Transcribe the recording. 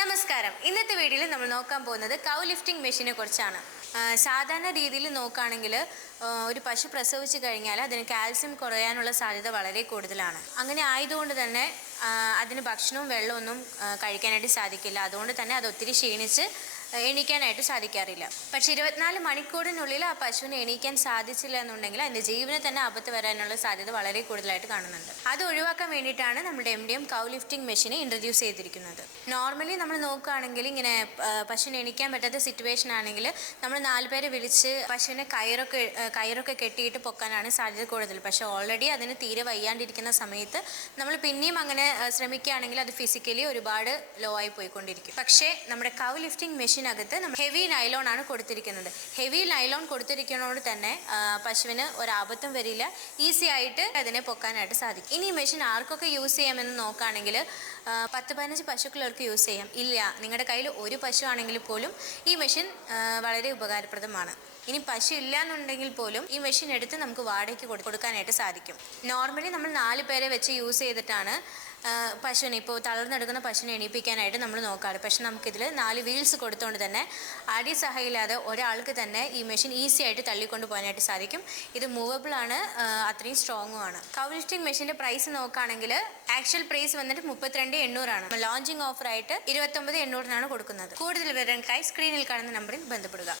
നമസ്കാരം. ഇന്നത്തെ വീഡിയോയിൽ നമ്മൾ നോക്കാൻ പോകുന്നത് കൗ ലിഫ്റ്റിംഗ് മെഷീനെ കുറിച്ചാണ്. സാധാരണ രീതിയിൽ നോക്കുകയാണെങ്കിൽ ഒരു പശു പ്രസവിച്ച് കഴിഞ്ഞാൽ അതിന് കാൽസ്യം കുറയാനുള്ള സാധ്യത വളരെ കൂടുതലാണ്. അങ്ങനെ ആയതുകൊണ്ട് തന്നെ അതിന് ഭക്ഷണവും വെള്ളമൊന്നും കഴിക്കാനായിട്ട് സാധിക്കില്ല. അതുകൊണ്ട് തന്നെ അത് ഒത്തിരി ക്ഷീണിച്ച് എണീക്കാനായിട്ട് സാധിക്കാറില്ല. പക്ഷേ 24 മണിക്കൂറിനുള്ളിൽ ആ പശുവിനെ എണീക്കാൻ സാധിച്ചില്ല എന്നുണ്ടെങ്കിൽ അതിൻ്റെ ജീവന് തന്നെ ആപത്ത് വരാനുള്ള സാധ്യത വളരെ കൂടുതലായിട്ട് കാണുന്നുണ്ട്. അത് ഒഴിവാക്കാൻ വേണ്ടിയിട്ടാണ് നമ്മുടെ MDM കൗ ലിഫ്റ്റിംഗ് മെഷീനെ ഇൻട്രൊഡ്യൂസ് ചെയ്തിരിക്കുന്നത്. നോർമലി നമ്മൾ നോക്കുകയാണെങ്കിൽ ഇങ്ങനെ പശുവിനെ എണീക്കാൻ പറ്റാത്ത സിറ്റുവേഷൻ ആണെങ്കിൽ നമ്മൾ 4 പേരെ വിളിച്ച് പശുവിനെ കയറൊക്കെ കെട്ടിയിട്ട് പൊക്കാനാണ് സാധ്യത കൂടുതൽ. പക്ഷേ ഓൾറെഡി അതിന് തീരെ വയ്യാണ്ടിരിക്കുന്ന സമയത്ത് നമ്മൾ പിന്നെയും അങ്ങനെ ശ്രമിക്കുകയാണെങ്കിൽ അത് ഫിസിക്കലി ഒരുപാട് ലോ ആയി പോയിക്കൊണ്ടിരിക്കും. പക്ഷേ നമ്മുടെ കൗ ലിഫ്റ്റിംഗ് മെഷീനകത്ത് നമ്മൾ ഹെവി നൈലോൺ ആണ് കൊടുത്തിരിക്കുന്നത്. ഹെവി നൈലോൺ കൊടുത്തിരിക്കുന്നതുകൊണ്ട് തന്നെ പശുവിന് ഒരാപത്തും വരില്ല, ഈസി ആയിട്ട് അതിനെ പൊക്കാനായിട്ട് സാധിക്കും. ഇനി ഈ മെഷീൻ ആർക്കൊക്കെ യൂസ് ചെയ്യാമെന്ന് നോക്കുകയാണെങ്കിൽ 10-15 പശുക്കളർക്ക് യൂസ് ചെയ്യാം. ഇല്ല, നിങ്ങളുടെ കയ്യിൽ ഒരു പശു ആണെങ്കിൽ പോലും ഈ മെഷീൻ വളരെ ഉപകാരപ്രദമാണ്. ഇനി പശു ഇല്ല എന്നുണ്ടെങ്കിൽ പോലും ഈ മെഷീൻ എടുത്ത് നമുക്ക് വാടകയ്ക്ക് കൊടുക്കാനായിട്ട് സാധിക്കും. നോർമലി നമ്മൾ 4 പേരെ വെച്ച് യൂസ് ചെയ്തിട്ടാണ് പശുവിനെ, ഇപ്പോൾ തളർന്നെടുക്കുന്ന പശുവിനെ എണീപ്പിക്കാനായിട്ട് നമ്മൾ നോക്കാറ്. പക്ഷെ നമുക്കിതിൽ 4 വീൽസ് കൊടുത്തുകൊണ്ട് തന്നെ അടി സഹയില്ലാതെ ഒരാൾക്ക് തന്നെ ഈ മെഷീൻ ഈസി ആയിട്ട് തള്ളിക്കൊണ്ട് പോകാനായിട്ട് സാധിക്കും. ഇത് മൂവബിൾ ആണ്, അത്രയും സ്ട്രോങ്ങും ആണ്. കൗ ലിഫ്റ്റിംഗ് മെഷീൻ്റെ പ്രൈസ് നോക്കുകയാണെങ്കിൽ ആക്ച്വൽ പ്രൈസ് വന്നിട്ട് 32,800 ആണ്. ലോഞ്ചിങ് ഓഫറായിട്ട് 29,800 കൊടുക്കുന്നത്. കൂടുതൽ വിവരങ്ങൾക്കായി സ്ക്രീനിൽ കാണുന്ന നമ്പറിൽ ബന്ധപ്പെടുക.